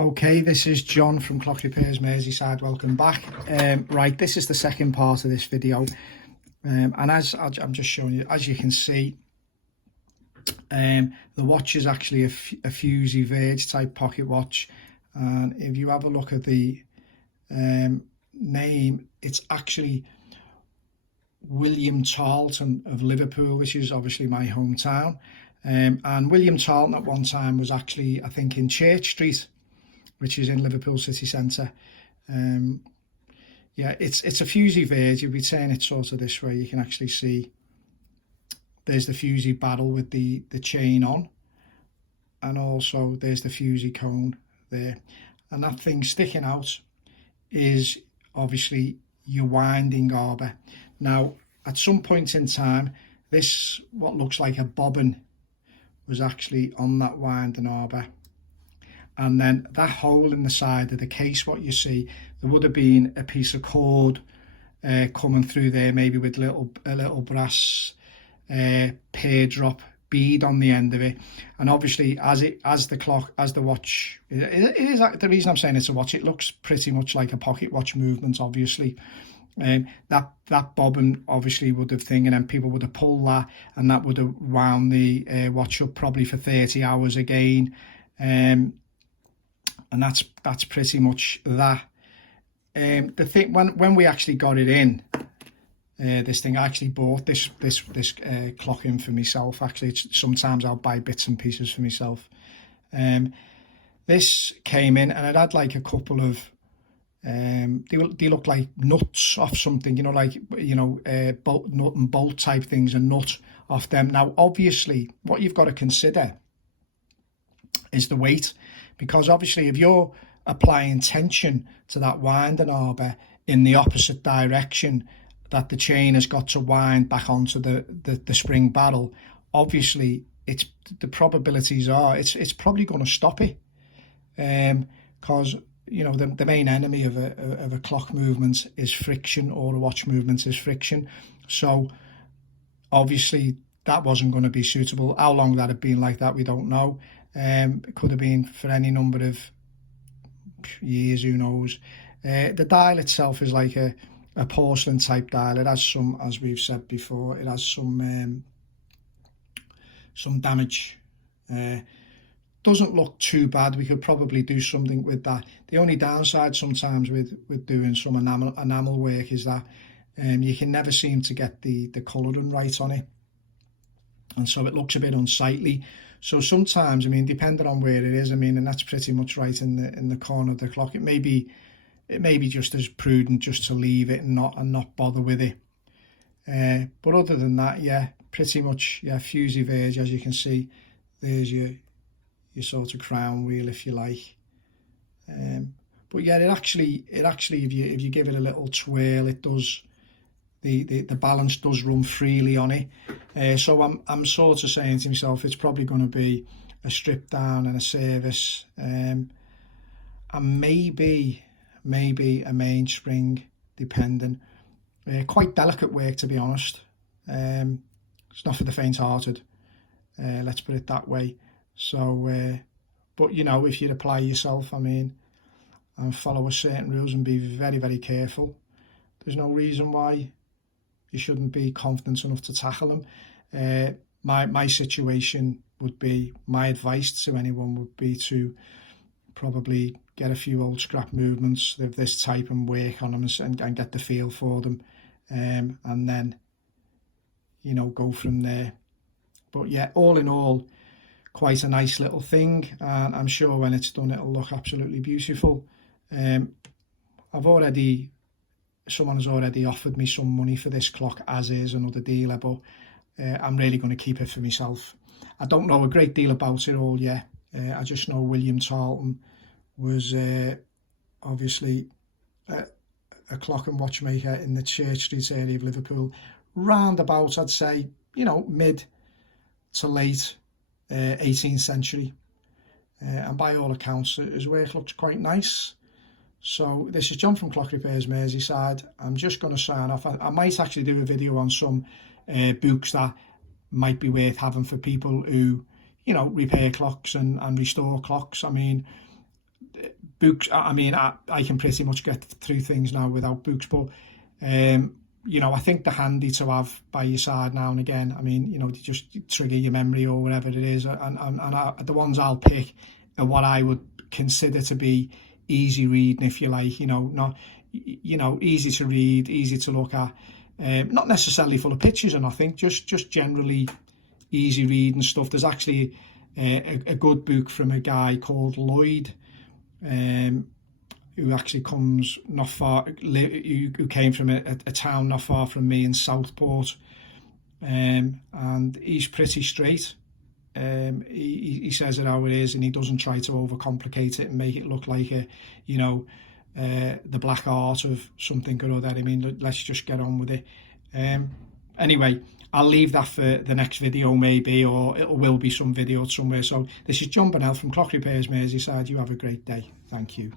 Okay, this is John from Clock Repairs Merseyside. Welcome back. Right, this is the second part of this video, and as I'm just showing you, as you can see, the watch is actually a Fusee Verge type pocket watch, and if you have a look at the name, it's actually William Tarleton of Liverpool, which is obviously my hometown. And William Tarleton at one time was actually, I think, in Church Street, which is in Liverpool city centre. Yeah, it's a Fusee Verge. If we turn it sort of this way, you can actually see there's the Fusee barrel with the chain on, and also there's the Fusee cone there. And that thing sticking out is obviously your winding arbor. Now, at some point in time, this, what looks like a bobbin, was actually on that winding arbor. And then that hole in the side of the case, what you see, there would have been a piece of cord coming through there, maybe with a little brass pear drop bead on the end of it. And obviously, as the watch, it is the reason I'm saying it's a watch. It looks pretty much like a pocket watch movement, obviously. That bobbin obviously would have thing, and then people would have pulled that, and that would have wound the watch up probably for 30 hours again. And that's pretty much that. The thing, when we actually got it in, this thing, I actually bought this clock in for myself. Actually, sometimes I'll buy bits and pieces for myself. This came in, and it had like a couple of they look like nuts off something, nut and bolt type things, and nut off them. Now, obviously, what you've got to consider is the weight, because obviously if you're applying tension to that winding arbor in the opposite direction that the chain has got to wind back onto the spring barrel, obviously the probabilities are it's probably going to stop it, because the main enemy of a clock movement is friction, or a watch movement is friction. So obviously that wasn't going to be suitable. How long that had been like that, we don't know. It could have been for any number of years, who knows. The dial itself is like a porcelain type dial. It has some, as we've said before, it has some damage. Doesn't look too bad. We could probably do something with that. The only downside sometimes with doing some enamel work is that you can never seem to get the colouring right on it, and so it looks a bit unsightly. So sometimes, depending on where it is, and that's pretty much right in the corner of the clock, it may be just as prudent just to leave it and not bother with it. But other than that, yeah, pretty much, yeah, Fusee Verge, as you can see. There's your sort of crown wheel, if you like. But yeah, it actually if you give it a little twirl, it does. The balance does run freely on it. So I'm sort of saying to myself, it's probably going to be a strip down and a service, and maybe a mainspring, depending. Quite delicate work, to be honest. It's not for the faint-hearted. Let's put it that way. So, but if you apply yourself, and follow a certain rules and be very, very careful, there's no reason why you shouldn't be confident enough to tackle them. My situation would be, my advice to anyone would be to probably get a few old scrap movements of this type and work on them and get the feel for them, and then go from there. But yeah, all in all, quite a nice little thing, and I'm sure when it's done it'll look absolutely beautiful. Someone has already offered me some money for this clock, as is another dealer, but I'm really going to keep it for myself. I don't know a great deal about it all yet. I just know William Tarleton was obviously a clock and watchmaker in the Church Street area of Liverpool, round about, I'd say, mid to late 18th century. And by all accounts, his work looks quite nice. So this is John from Clock Repairs Merseyside. I'm just going to sign off. I might actually do a video on some books that might be worth having for people who, repair clocks and restore clocks. books. I mean, I can pretty much get through things now without books, but you know, I think they're handy to have by your side now and again. I mean, you know, to just trigger your memory or whatever it is. And the ones I'll pick are what I would consider to be easy reading, if you like. You know, not, you know, easy to read, easy to look at. Not necessarily full of pictures or nothing, just generally easy reading stuff. There's actually a good book from a guy called Lloyd, who actually comes not far, who came from a town not far from me in Southport, and he's pretty straight. He says it how it is, and he doesn't try to overcomplicate it and make it look like a, you know, the black art of something or other. I mean, let's just get on with it. Anyway, I'll leave that for the next video maybe, or it will be some video somewhere. So this is John Bonnell from Clock Repairs Merseyside. You have a great day. Thank you.